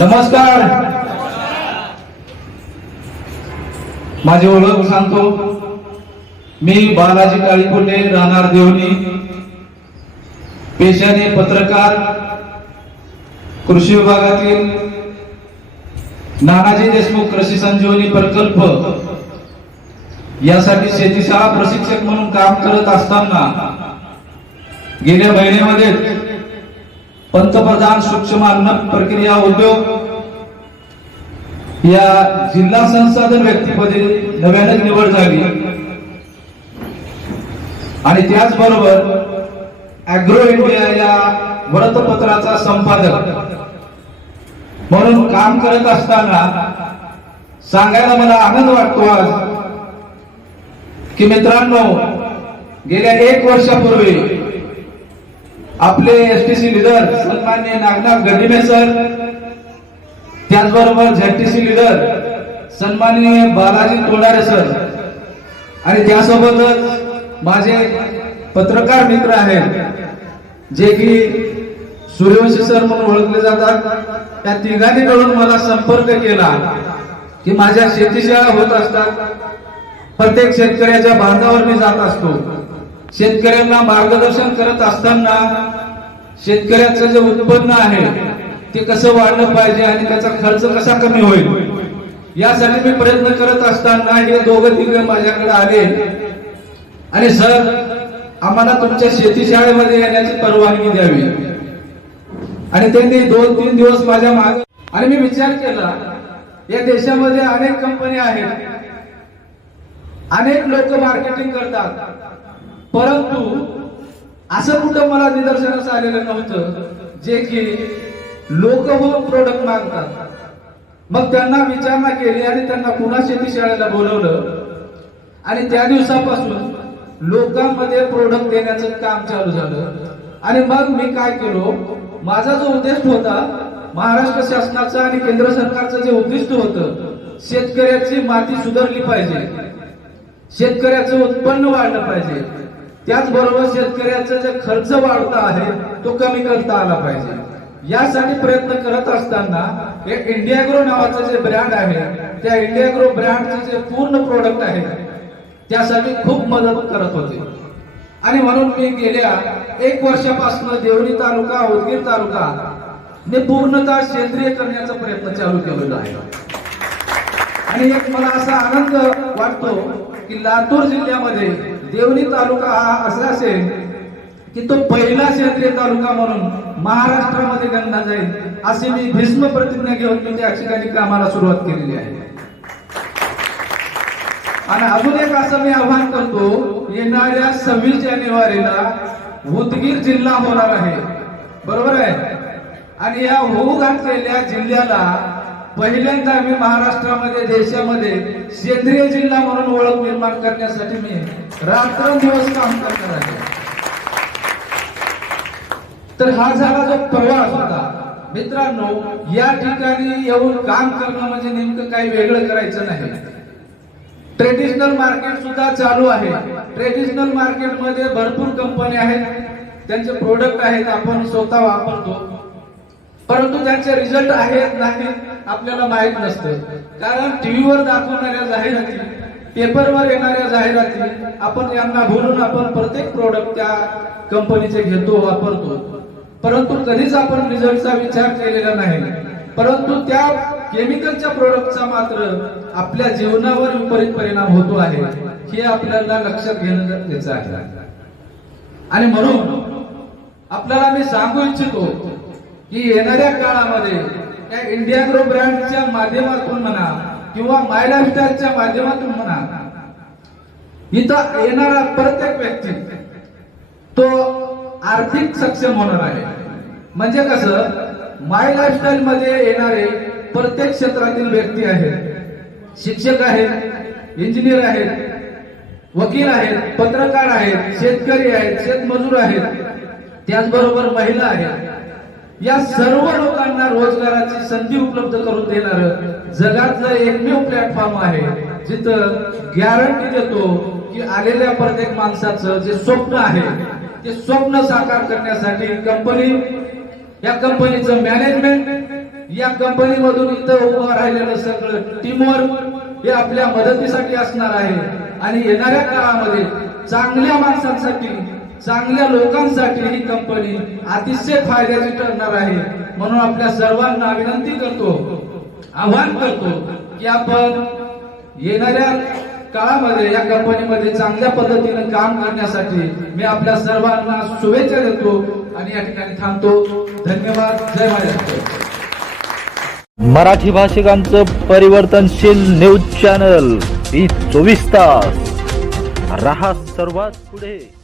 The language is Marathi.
नमस्कार. माझी ओळख सांगतो. मी बालाजी काळीकोटे राहणार देवणी. पेशाने पत्रकार कृषी विभागातील नानाजी देशमुख कृषी संजीवनी प्रकल्प. यासाठी शेतीशाळा प्रशिक्षक म्हणून काम करत असताना गेल्या महिन्यामध्ये पंतप्रधान सूक्ष्म अन्न प्रक्रिया उद्योग या जिल्हा संसाधन व्यक्तीपदी नव्याने निवड झाली. आणि त्याचबरोबर अॅग्रो इंडिया या वृत्तपत्राचा संपादक म्हणून काम करत असताना सांगायला मला आनंद वाटतो आज की मित्रांनो गेल्या एक वर्षापूर्वी आपले एसटीसी लीडर सन्मान्य नागनाथ गडिमे सर त्याचबरोबर झेडटीसी लीडर सन्माननीय बालाजी तोंडारे सर आणि त्यासोबतच माझे पत्रकार मित्र आहेत जे की सूर्यवंशी सर म्हणून ओळखले जातात. त्या तिघांनी मिळून मला संपर्क केला की माझ्या शेतीशाळा होत असतात. प्रत्येक शेतकऱ्याच्या बांधावर मी जात असतो. शेतकऱ्यांना मार्गदर्शन करत असताना शेतकऱ्याचं जे उत्पन्न आहे ते कसं वाढलं पाहिजे आणि त्याचा खर्च कसा कमी होईल? यासाठी मी प्रयत्न करत असताना हे दोघं तिघे माझ्याकडे आले. आणि सर आम्हाला तुमच्या शेतीशाळेमध्ये येण्याची परवानगी द्यावी. आणि त्यांनी दोन तीन दिवस माझ्या मागे आणि मी विचार केला या देशामध्ये अनेक कंपनी आहेत. अनेक लोक मार्केटिंग करतात. परंतु असं कुठं मला निदर्शनास आलेलं नव्हतं जे की लोक हो प्रोडक्ट मागतात. मग त्यांना विचारणा केली आणि त्यांना पुन्हा शेती शाळेला बोलवलं. आणि त्या दिवसापासून लोकांमध्ये प्रोडक्ट देण्याचं काम चालू झालं. आणि मग मी काय केलो माझा जो उद्देश होता महाराष्ट्र शासनाचा आणि केंद्र सरकारचं जे उद्दिष्ट होतं शेतकऱ्याची माती सुधारली पाहिजे. शेतकऱ्याचं उत्पन्न वाढलं पाहिजे. त्याचबरोबर शेतकऱ्याचा जे खर्च वाढता आहे तो कमी करता आला पाहिजे. यासाठी प्रयत्न करत असताना हे इंडियाग्रो नावाचं जे ब्रँड आहे त्या इंडियाग्रो ब्रँडचे जे पूर्ण प्रोडक्ट आहे त्यासाठी खूप मदत करत होते. आणि म्हणून मी गेल्या एक वर्षापासून देवणी तालुका उदगीर तालुका ने पूर्णतः सेंद्रिय करण्याचा प्रयत्न चालू केलेला आहे. आणि एक मला असा आनंद वाटतो की लातूर जिल्ह्यामध्ये देवणी तालुका हा असा असेल की तो पहिला सेंद्रिय तालुका म्हणून महाराष्ट्रामध्ये गणला जाईल अशी मी भीष्म प्रतिज्ञा घेऊन मी त्या ठिकाणी कामाला सुरुवात केलेली आहे. आणि अजून एक असं मी आव्हान करतो येणाऱ्या सव्वीस जानेवारीला उदगीर जिल्हा होणार आहे. बरोबर आहे? आणि या होऊ घातलेल्या जिल्ह्याला पहिल्यांदा मी महाराष्ट्रामध्ये देशामध्ये सेंद्रिय जिल्हा म्हणून ओळख निर्माण करण्यासाठी मी रात्रंदिवस काम करणार आहे. तर हा झाला जो प्रवास होता. मित्रांनो या ठिकाणी येऊन काम करणं म्हणजे नेमकं काही वेगळं करायचं नाही. ट्रेडिशनल मार्केट सुद्धा चालू आहे. ट्रेडिशनल मार्केटमध्ये भरपूर कंपन्या आहेत. त्यांचे प्रोडक्ट आहेत आपण स्वतः वापरतो. परंतु त्यांचे रिझल्ट आहेत नाही आपल्याला माहीत नसतं. कारण टीव्हीवर दाखवणाऱ्या जाहिराती पेपरवर येणाऱ्या जाहिराती आपण यांना बोलून आपण प्रत्येक प्रोडक्ट त्या कंपनीचे घेतो वापरतो. परंतु कधीच आपण रिझल्टचा विचार केलेला नाही. परंतु त्या केमिकलच्या प्रोडक्टचा मात्र आपल्या जीवनावर विपरीत परिणाम होतो आहे. हे आपल्याला लक्षात घेणं गरजेचं आहे. आणि म्हणून आपल्याला मी सांगू इच्छितो की येणाऱ्या काळामध्ये त्या इंडिया ग्रो ब्रँडच्या माध्यमातून म्हणा किंवा मायला विचारच्या माध्यमातून म्हणा इथं येणारा प्रत्येक व्यक्ती तो आर्थिक सक्षम होणार आहे. म्हणजे कसं? माय लाईफस्टाईल मध्ये येणारे प्रत्येक क्षेत्रातील व्यक्ती आहेत. शिक्षक आहेत इंजिनियर आहेत वकील आहेत पत्रकार आहेत शेतकरी आहेत शेतमजूर आहेत. त्याचबरोबर महिला आहेत. या सर्व लोकांना रोजगाराची संधी उपलब्ध करून देणार जगातलं एकमेव प्लॅटफॉर्म आहे. जिथं गॅरंटी देतो की आलेल्या प्रत्येक माणसाचं जे स्वप्न आहे ते स्वप्न साकार करण्यासाठी कंपनी या कंपनीचं मॅनेजमेंट या कंपनीमधून इथं उभं राहिलेलं सगळं टीमवर्क हे आपल्या मदतीसाठी असणार आहे. आणि येणाऱ्या काळामध्ये चांगल्या माणसांसाठी चांगल्या लोकांसाठी ही कंपनी अतिशय फायद्याची ठरणार आहे. म्हणून आपल्या सर्वांना विनंती करतो आव्हान करतो की आपण येणाऱ्या काळामध्ये या कंपनीमध्ये चांगल्या पद्धतीने काम करण्यासाठी मी आपल्या सर्वांना शुभेच्छा देतो आणि या ठिकाणी थांबतो. धन्यवाद. जय महाराष्ट्र. मराठी भाषिकांचं परिवर्तनशील न्यूज चॅनल ही चोवीस तास. राहा सर्वात पुढे.